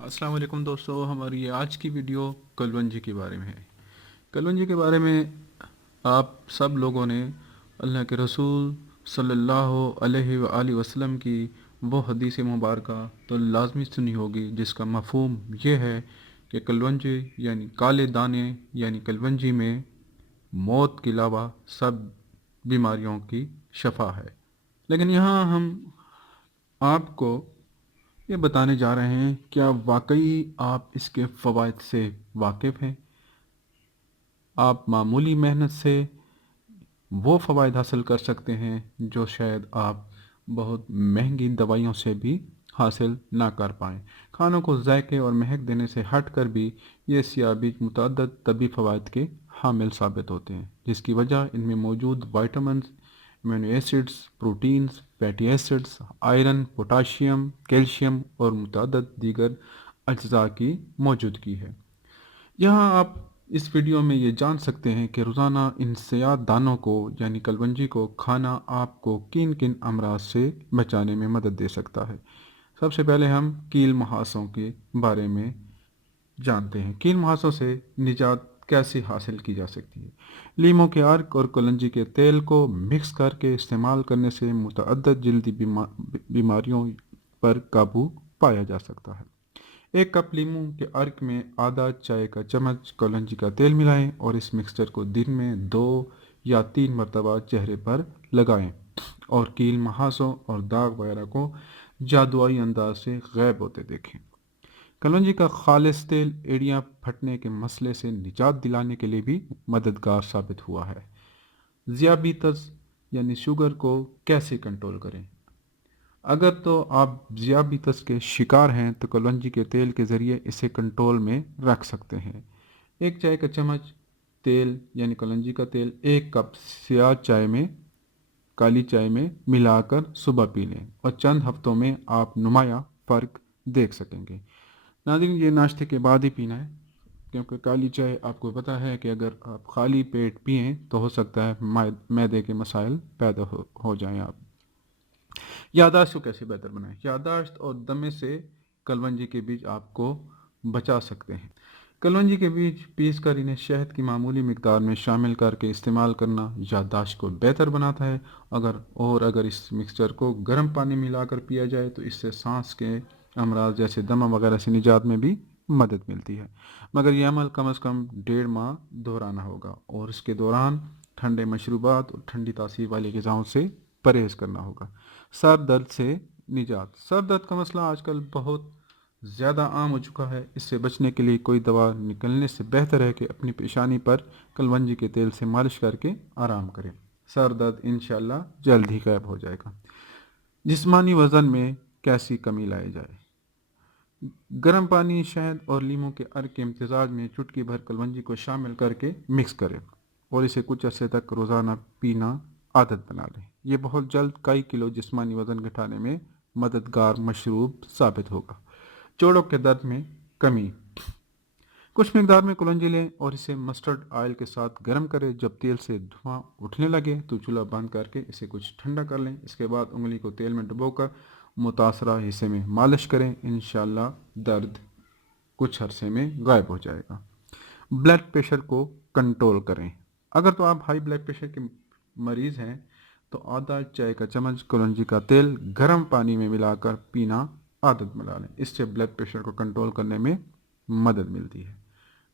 السلام علیکم دوستو، ہماری آج کی ویڈیو کلونجی کے بارے میں ہے۔ کلونجی کے بارے میں آپ سب لوگوں نے اللہ کے رسول صلی اللہ علیہ وآلہ وسلم کی وہ حدیث مبارکہ تو لازمی سنی ہوگی، جس کا مفہوم یہ ہے کہ کلونجی یعنی کالے دانے یعنی کلونجی میں موت کے علاوہ سب بیماریوں کی شفا ہے۔ لیکن یہاں ہم آپ کو یہ بتانے جا رہے ہیں، کیا واقعی آپ اس کے فوائد سے واقف ہیں؟ آپ معمولی محنت سے وہ فوائد حاصل کر سکتے ہیں جو شاید آپ بہت مہنگی دوائیوں سے بھی حاصل نہ کر پائیں۔ کھانوں کو ذائقے اور مہک دینے سے ہٹ کر بھی یہ سیاہ بیج متعدد طبی فوائد کے حامل ثابت ہوتے ہیں، جس کی وجہ ان میں موجود vitamins, amino acids, proteins, fatty acids, iron, potassium, calcium اور متعدد دیگر اجزاء کی موجودگی ہے۔ یہاں آپ اس ویڈیو میں یہ جان سکتے ہیں کہ روزانہ ان سیاہ دانوں کو یعنی کلونجی کو کھانا آپ کو کن کن امراض سے بچانے میں مدد دے سکتا ہے۔ سب سے پہلے ہم کیل مہاسوں کے بارے میں جانتے ہیں۔ کیل مہاسوں سے نجات کیسے حاصل کی جا سکتی ہے؟ لیموں کے عرق اور کلونجی کے تیل کو مکس کر کے استعمال کرنے سے متعدد جلدی بیماریوں پر قابو پایا جا سکتا ہے۔ ایک کپ لیموں کے عرق میں آدھا چائے کا چمچ کلونجی کا تیل ملائیں اور اس مکسچر کو دن میں 2 یا 3 مرتبہ چہرے پر لگائیں اور کیل مہاسوں اور داغ وغیرہ کو جادوئی انداز سے غائب ہوتے دیکھیں۔ کلونجی کا خالص تیل ایڑیاں پھٹنے کے مسئلے سے نجات دلانے کے لیے بھی مددگار ثابت ہوا ہے۔ ذیابیطس یعنی شوگر کو کیسے کنٹرول کریں؟ اگر تو آپ ذیابیطس کے شکار ہیں تو کلونجی کے تیل کے ذریعے اسے کنٹرول میں رکھ سکتے ہیں۔ ایک چائے کا چمچ تیل یعنی کلونجی کا تیل 1 کپ سیاہ چائے میں کالی چائے میں ملا کر صبح پی لیں اور چند ہفتوں میں آپ نمایاں فرق دیکھ سکیں گے۔ ناظرین، یہ ناشتے کے بعد ہی پینا ہے، کیونکہ کالی چائے آپ کو پتہ ہے کہ اگر آپ خالی پیٹ پئیں تو ہو سکتا ہے معدے کے مسائل پیدا ہو جائیں۔ آپ یادداشت کو کیسے بہتر بنائیں؟ یادداشت اور دمے سے کلونجی کے بیج آپ کو بچا سکتے ہیں۔ کلونجی کے بیج پیس کر انہیں شہد کی معمولی مقدار میں شامل کر کے استعمال کرنا یادداشت کو بہتر بناتا ہے۔ اگر اس مکسچر کو گرم پانی ملا کر پیا جائے تو اس سے سانس کے امراض جیسے دمہ وغیرہ سے نجات میں بھی مدد ملتی ہے، مگر یہ عمل کم از کم 1.5 ماہ دہرانا ہوگا اور اس کے دوران ٹھنڈے مشروبات اور ٹھنڈی تاثیر والی غذاؤں سے پرہیز کرنا ہوگا۔ سر درد سے نجات۔ سر درد کا مسئلہ آج کل بہت زیادہ عام ہو چکا ہے۔ اس سے بچنے کے لیے کوئی دوا نکلنے سے بہتر ہے کہ اپنی پیشانی پر کلونجی کے تیل سے مالش کر کے آرام کریں۔ سر درد انشاءاللہ جلد ہی غائب ہو جائے گا۔ جسمانی وزن میں کیسی کمی لائی جائے؟ گرم پانی، شہد اور لیموں کے عرق کے امتزاج میں چٹکی بھر کلونجی کو شامل کر کے مکس کریں اور اسے کچھ عرصے تک روزانہ پینا عادت بنا لیں۔ یہ بہت جلد کئی کلو جسمانی وزن گھٹانے میں مددگار مشروب ثابت ہوگا۔ جوڑوں کے درد میں کمی۔ کچھ مقدار میں کلونجی لیں اور اسے مسٹرڈ آئل کے ساتھ گرم کریں۔ جب تیل سے دھواں اٹھنے لگے تو چولہا بند کر کے اسے کچھ ٹھنڈا کر لیں۔ اس کے بعد انگلی کو تیل میں ڈبو کر متاثرہ حصے میں مالش کریں۔ انشاءاللہ درد کچھ عرصے میں غائب ہو جائے گا۔ بلڈ پریشر کو کنٹرول کریں۔ اگر تو آپ ہائی بلڈ پریشر کے مریض ہیں تو آدھا چائے کا چمچ کلونجی کا تیل گرم پانی میں ملا کر پینا عادت بنا لیں۔ اس سے بلڈ پریشر کو کنٹرول کرنے میں مدد ملتی ہے۔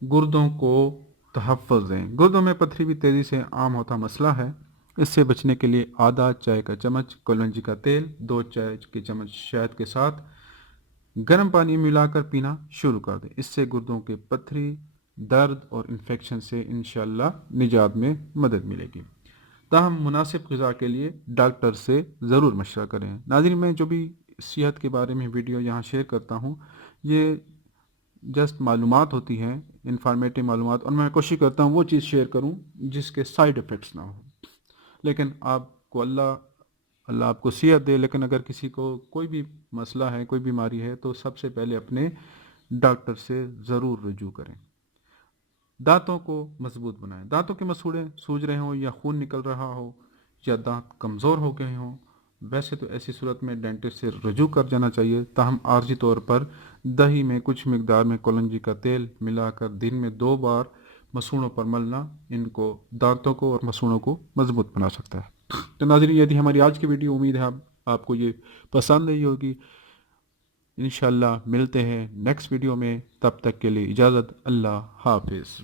گردوں کو تحفظ دیں۔ گردوں میں پتھری بھی تیزی سے عام ہوتا مسئلہ ہے۔ اس سے بچنے کے لیے آدھا چائے کا چمچ کلونجی کا تیل 2 چائے کے چمچ شہد کے ساتھ گرم پانی ملا کر پینا شروع کر دیں۔ اس سے گردوں کے پتھری، درد اور انفیکشن سے انشاءاللہ نجات میں مدد ملے گی۔ تاہم مناسب غذا کے لیے ڈاکٹر سے ضرور مشورہ کریں۔ ناظرین، میں جو بھی صحت کے بارے میں ویڈیو یہاں شیئر کرتا ہوں، یہ جسٹ معلومات ہوتی ہیں، انفارمیٹیو معلومات، اور میں کوشش کرتا ہوں وہ چیز شیئر کروں جس کے سائیڈ ایفیکٹس نہ ہوں۔ لیکن آپ کو اللہ آپ کو صحت دے، لیکن اگر کسی کو کوئی بھی مسئلہ ہے، کوئی بیماری ہے، تو سب سے پہلے اپنے ڈاکٹر سے ضرور رجوع کریں۔ دانتوں کو مضبوط بنائیں۔ دانتوں کے مسوڑے سوج رہے ہوں یا خون نکل رہا ہو یا دانت کمزور ہو گئے ہوں ویسے تو ایسی صورت میں ڈینٹسٹ سے رجوع کر جانا چاہیے، تاہم عارضی طور پر دہی میں کچھ مقدار میں کلونجی کا تیل ملا کر دن میں 2 بار مسوڑوں پر ملنا ان کو دانتوں کو اور مسوڑوں کو مضبوط بنا سکتا ہے۔ تو ناظرین، یہ تھی ہماری آج کی ویڈیو، امید ہے آپ کو یہ پسند آئی ہوگی۔ انشاءاللہ ملتے ہیں نیکسٹ ویڈیو میں، تب تک کے لیے اجازت، اللہ حافظ۔